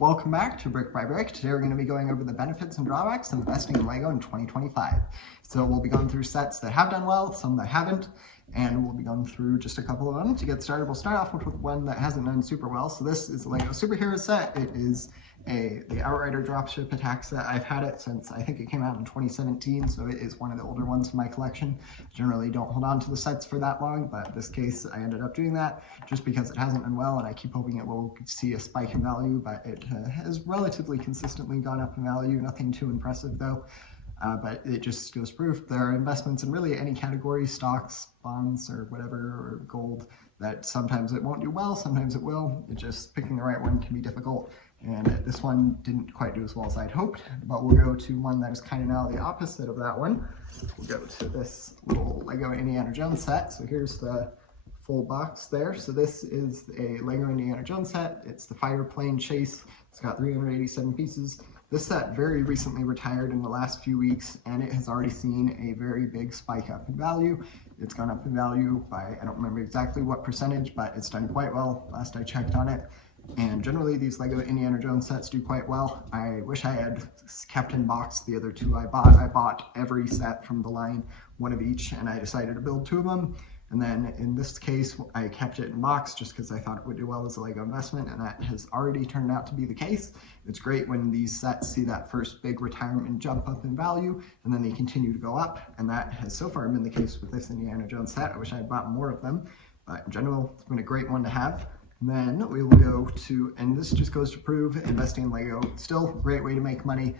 Welcome back to Brick by Brick. Today we're going to be going over the benefits and drawbacks of investing in LEGO in 2025. So we'll be going through sets that have done well, some that haven't, and we'll be going through just a couple of them. To get started, we'll start off with one that hasn't done super well. So this is the LEGO Superhero set. It is the Outrider Dropship Attack set. I've had it since I think it came out in 2017, so it is one of the older ones in my collection. Generally don't hold on to the sets for that long, but in this case I ended up doing that just because it hasn't done well, and I keep hoping it will see a spike in value, but it has relatively consistently gone up in value. Nothing too impressive though. But it just goes proof there are investments in really any category, stocks, bonds, or whatever, or gold, that sometimes it won't do well, sometimes it will. It just picking the right one can be difficult, and this one didn't quite do as well as I'd hoped. But we'll go to one that is kind of now the opposite of that one. We'll go to this little LEGO Indiana Jones set. So here's the full box there. So this is a LEGO Indiana Jones set. It's the Fire Plane Chase. It's got 387 pieces. This set very recently retired in the last few weeks, and it has already seen a very big spike up in value. It's gone up in value by, I don't remember exactly what percentage, but it's done quite well last I checked on it. And generally these LEGO Indiana Jones sets do quite well. I wish I had kept in box the other two I bought. I bought every set from the line, one of each, and I decided to build two of them. And then in this case, I kept it in box just because I thought it would do well as a LEGO investment, and that has already turned out to be the case. It's great when these sets see that first big retirement jump up in value, and then they continue to go up, and that has so far been the case with this Indiana Jones set. I wish I had bought more of them, but in general, it's been a great one to have. And then we will go to, and this just goes to prove investing in LEGO, still a great way to make money.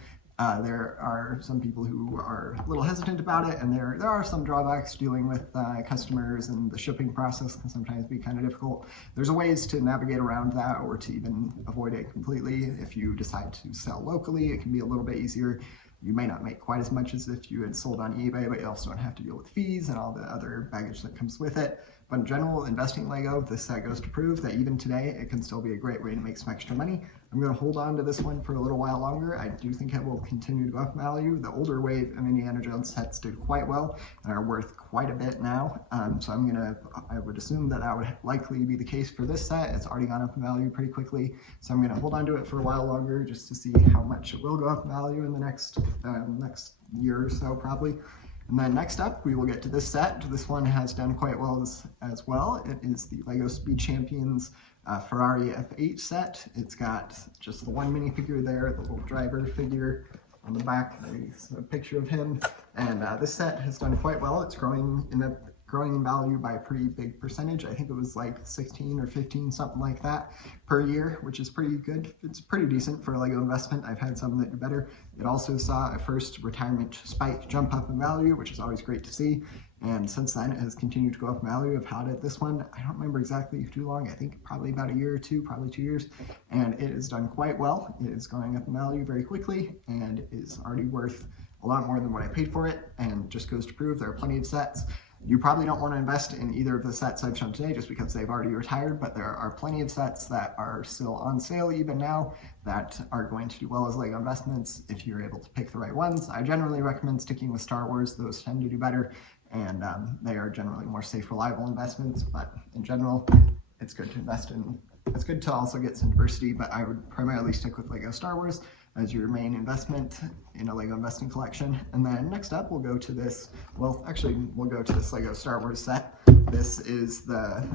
There are some people who are a little hesitant about it, and there are some drawbacks. Dealing with customers and the shipping process can sometimes be kind of difficult. There's ways to navigate around that, or to even avoid it completely. If you decide to sell locally, it can be a little bit easier. You may not make quite as much as if you had sold on eBay, but you also don't have to deal with fees and all the other baggage that comes with it. But in general, investing in LEGO, this set goes to prove that even today, it can still be a great way to make some extra money. I'm going to hold on to this one for a little while longer. I do think it will continue to go up in value. The older wave of Indiana Jones sets did quite well and are worth quite a bit now. So I would assume that would likely be the case for this set. It's already gone up in value pretty quickly. So I'm going to hold on to it for a while longer just to see how much it will go up in value in the next year or so probably. And then next up, we will get to this set. This one has done quite well as well. It is the LEGO Speed Champions Ferrari F8 set. It's got just the one minifigure there, the little driver figure on the back. There's a picture of him. And this set has done quite well. It's growing in value by a pretty big percentage. I think it was like 16 or 15, something like that per year, which is pretty good. It's pretty decent for a LEGO investment. I've had some that do better. It also saw a first retirement spike jump up in value, which is always great to see. And since then, it has continued to go up in value. I've had it this one, I don't remember exactly too long. I think probably about a year or two, probably 2 years. And it has done quite well. It is going up in value very quickly and is already worth a lot more than what I paid for it. And just goes to prove there are plenty of sets. You probably don't want to invest in either of the sets I've shown today just because they've already retired, but there are plenty of sets that are still on sale even now that are going to do well as LEGO investments if you're able to pick the right ones. I generally recommend sticking with Star Wars. Those tend to do better, and they are generally more safe, reliable investments, but in general, it's good to invest in. It's good to also get some diversity, but I would primarily stick with LEGO Star Wars as your main investment in a LEGO investing collection. And then next up, we'll go to this, well, actually, we'll go to this LEGO Star Wars set. This is the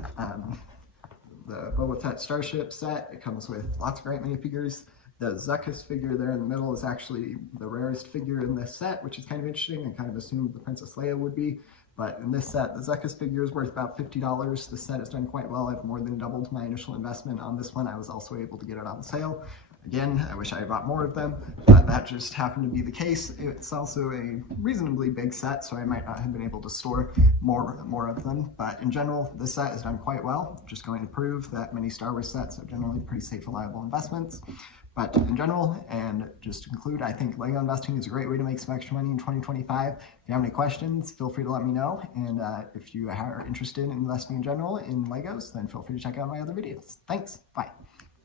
Boba Fett Starship set. It comes with lots of great minifigures. The Zuckuss figure there in the middle is actually the rarest figure in this set, which is kind of interesting. I kind of assumed the Princess Leia would be. But in this set, the Zuckuss figure is worth about $50. The set has done quite well. I've more than doubled my initial investment on this one. I was also able to get it on sale. Again, I wish I had bought more of them, but that just happened to be the case. It's also a reasonably big set, so I might not have been able to store more of them. But in general, this set has done quite well. Just going to prove that many Star Wars sets are generally pretty safe, reliable investments. But in general, and just to conclude, I think LEGO investing is a great way to make some extra money in 2025. If you have any questions, feel free to let me know. And if you are interested in investing in general in LEGOs, then feel free to check out my other videos. Thanks, bye.